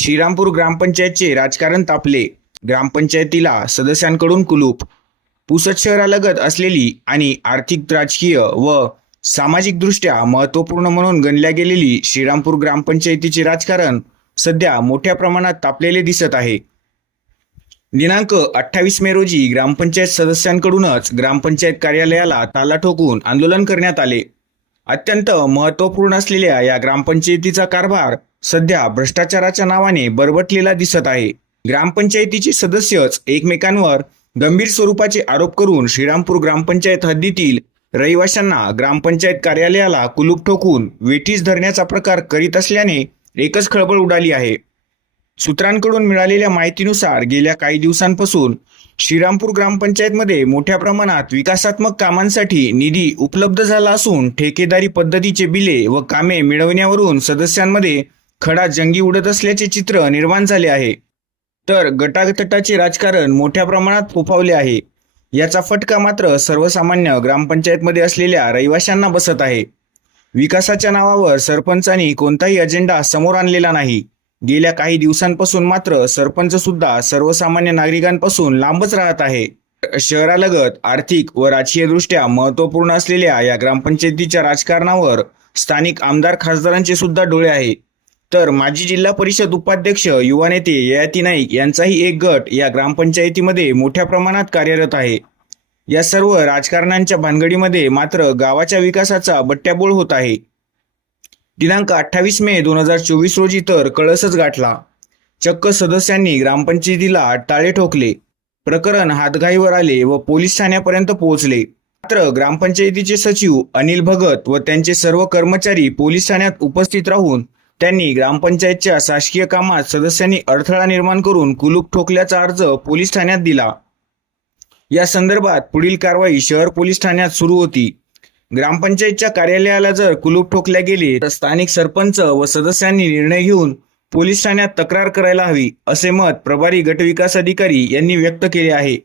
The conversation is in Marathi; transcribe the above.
श्रीरामपूर ग्रामपंचायतचे राजकारण तापले. ग्रामपंचायतीला सदस्यांकडून कुलूप. पुसद शहरालगत असलेली आणि आर्थिक राजकीय व सामाजिकदृष्ट्या महत्त्वपूर्ण म्हणून गणल्या गेलेली श्रीरामपूर ग्रामपंचायतीचे राजकारण सध्या मोठ्या प्रमाणात तापलेले दिसत आहे. दिनांक अठ्ठावीस मे रोजी ग्रामपंचायत सदस्यांकडूनच ग्रामपंचायत कार्यालयाला ताला ठोकून आंदोलन करण्यात आले. अत्यंत महत्त्वपूर्ण असलेल्या या ग्रामपंचायतीचा कारभार सध्या भ्रष्टाचाराच्या नावाने बरबटलेला दिसत आहे. ग्रामपंचायतीचे सदस्यच एकमेकांवर गंभीर स्वरूपाचे आरोप करून श्रीरामपूर ग्रामपंचायत हद्दीतील रहिवाशांना ग्रामपंचायत कार्यालयाला कुलूप ठोकून वेठीस धरण्याचा प्रकार करीत असल्याने एकच खळबळ उडाली आहे. सूत्रांकडून मिळालेल्या माहितीनुसार गेल्या काही दिवसांपासून श्रीरामपूर ग्रामपंचायतमध्ये मोठ्या प्रमाणात विकासात्मक कामांसाठी निधी उपलब्ध झाला असून ठेकेदारी पद्धतीचे बिले व कामे मिळवण्यावरून सदस्यांमध्ये खडा जंगी उडत असल्याचे चित्र निर्माण झाले आहे. तर गटातटाचे राजकारण मोठ्या प्रमाणात फोफावले आहे. याचा फटका मात्र सर्वसामान्य ग्रामपंचायतमध्ये असलेल्या रहिवाशांना बसत आहे. विकासाच्या नावावर सरपंचांनी कोणताही अजेंडा समोर आणलेला नाही. गेल्या काही दिवसांपासून मात्र सरपंच सुद्धा सर्वसामान्य नागरिकांपासून लांबच राहत आहे. शहरालगत आर्थिक व राजकीय दृष्ट्या महत्त्वपूर्ण असलेल्या या ग्रामपंचायतीच्या राजकारणावर स्थानिक आमदार खासदारांचे सुद्धा डोळे आहे. तर माजी जिल्हा परिषद उपाध्यक्ष युवा नेते ययाती नाईक यांचाही एक गट या ग्रामपंचायतीमध्ये मोठ्या प्रमाणात कार्यरत आहे. या सर्व राजकारणांच्या भानगडीमध्ये मात्र गावाच्या विकासाचा बट्ट्याबोळ होत आहे. दिनांक अठ्ठावीस मे दोन हजार चोवीस रोजी तर कळसच गाठला. चक्क सदस्यांनी ग्रामपंचायतीला टाळे ठोकले. प्रकरण हातघाईवर आले व पोलीस ठाण्यापर्यंत पोहोचले. मात्र ग्रामपंचायतीचे सचिव अनिल भगत व त्यांचे सर्व कर्मचारी पोलीस ठाण्यात उपस्थित राहून त्यांनी ग्रामपंचायतच्या शासकीय कामात सदस्यांनी अडथळा निर्माण करून कुलूप ठोकल्याचा अर्ज पोलीस ठाण्यात दिला. या संदर्भात पुढील कारवाई शहर पोलीस ठाण्यात सुरू होती. ग्रामपंचायतच्या कार्यालयाला जर कुलूप ठोकल्या गेले तर स्थानिक सरपंच व सदस्यांनी निर्णय घेऊन पोलीस ठाण्यात तक्रार करायला हवी असे मत प्रभारी गटविकास अधिकारी यांनी व्यक्त केले आहे.